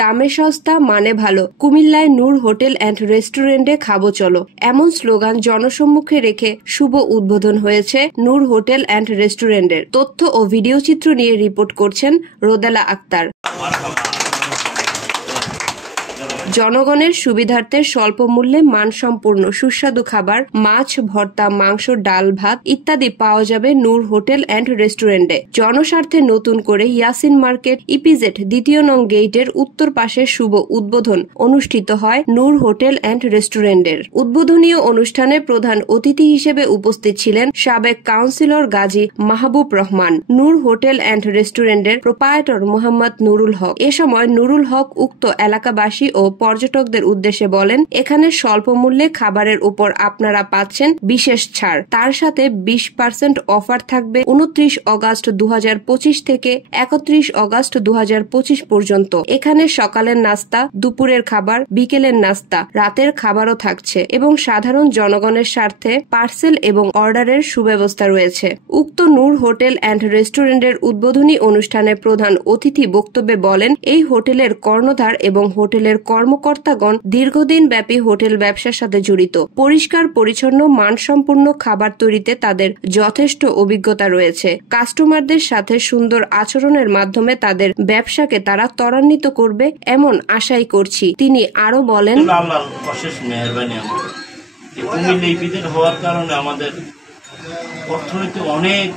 দামে সস্তা মানে ভালো, কুমিল্লায় নূর হোটেল অ্যান্ড রেস্টুরেন্টে খাবো চলো, এমন স্লোগান জনসম্মুখে রেখে শুভ উদ্বোধন হয়েছে নূর হোটেল অ্যান্ড রেস্টুরেন্টের। তথ্য ও ভিডিও চিত্র নিয়ে রিপোর্ট করছেন রোদেলা আক্তার। জনগণের সুবিধার্থে স্বল্প মূল্যে মানসম্পন্ন সুস্বাদু খাবার, মাছ ভর্তা, মাংস, ডাল, ভাত ইত্যাদি পাওয়া যাবে নূর হোটেল অ্যান্ড রেস্টুরেন্টে। জনস্বার্থে নতুন করে ইয়াসিন মার্কেট ইপিজেড ২য় নং গেইটের উত্তর পাশে শুভ উদ্বোধন অনুষ্ঠিত হয় নূর হোটেল অ্যান্ড রেস্টুরেন্টের। উদ্বোধনীয় অনুষ্ঠানে প্রধান অতিথি হিসেবে উপস্থিত ছিলেন সাবেক councillor Gazi Mahbub Rahman, Noor hotel and রেস্টুরেন্টের প্রোপাইটর মোহাম্মদ নুরুল হক। এ সময় নুরুল হক উক্ত এলাকাবাসী ও পর্যটকদের উদ্দেশ্যে বলেন, এখানে স্বল্প মূল্যে খাবারের উপর আপনারা পাচ্ছেন বিশেষ ছাড়। তার সাথে 20% অফার থাকবে 29 অগাস্ট 2025 থেকে 31 অগাস্ট 2025 পর্যন্ত। এখানে সকালের নাস্তা, দুপুরের খাবার, বিকেলের নাস্তা, রাতের খাবারও থাকছে এবং সাধারণ জনগণের স্বার্থে পার্সেল এবং অর্ডারের সুব্যবস্থা রয়েছে। উক্ত নূর হোটেল অ্যান্ড রেস্টুরেন্টের উদ্বোধনী অনুষ্ঠানে প্রধান অতিথি বক্তব্যে বলেন, এই হোটেলের কর্ণধার এবং হোটেলের কর্মকর্তাগণ দীর্ঘদিন ব্যাপী হোটেল ব্যবসার সাথে জড়িত। পরিষ্কার পরিচ্ছন্ন মানসম্পন্ন খাবার তৈরিতে তাদের যথেষ্ট অভিজ্ঞতা রয়েছে। কাস্টমারদের সাথে সুন্দর আচরণের মাধ্যমে তাদের ব্যবসাকে তারা ত্বরান্বিত করবে এমন আশাই করছি। তিনি আরো বলেন, হওয়ার কারণে আমাদের অর্থনীতি অনেক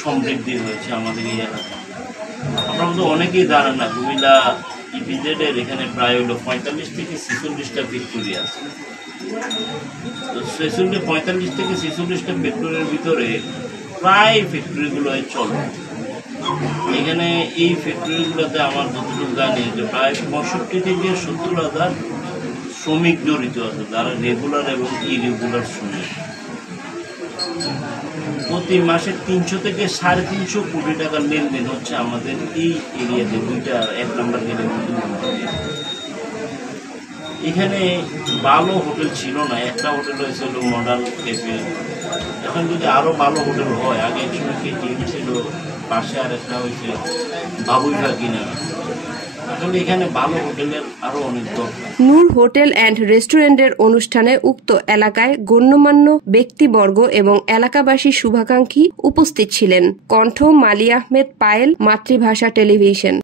সমৃদ্ধি হয়েছে। আমাদের এই এলাকায় আপনারা তো অনেকেই জানেন না, কুমিল্লা ইপিজেডের এখানে প্রায় হলো 45 থেকে 46টা ফ্যাক্টরি আছে। তো 45 থেকে 46টা ফ্যাক্টরির ভিতরে প্রায় ফ্যাক্টরিগুলো চলে। এখানে এই ফ্যাক্টরিগুলোতে আমার যতটুকু জানি যে প্রায় 65 থেকে 70,000 শ্রমিক জড়িত আছে, যারা রেগুলার এবং ইরেগুলার শ্রমিক। প্রতি মাসে 300 থেকে 350 কোটি টাকার লেনদেন হচ্ছে আমাদের এই এরিয়াতে, দুইটা 1 নম্বর গেলে। এখানে ভালো হোটেল ছিল না, একটা হোটেল হয়েছিল মডার্ন ক্যাফে। এখন যদি আরো ভালো হোটেল হয়, আগে একসময় টিম ছিল, পাশে আর একটা হয়েছে বাবুইরা কিনা। এখানে ভালো হোটেলের আরো অনেক দরকার। নূর হোটেল অ্যান্ড রেস্টুরেন্টের অনুষ্ঠানে উক্ত এলাকায় গণ্যমান্য ব্যক্তিবর্গ এবং এলাকাবাসী শুভাকাঙ্ক্ষী উপস্থিত ছিলেন। কণ্ঠ মালি আহমেদ পায়েল, মাতৃভাষা টেলিভিশন।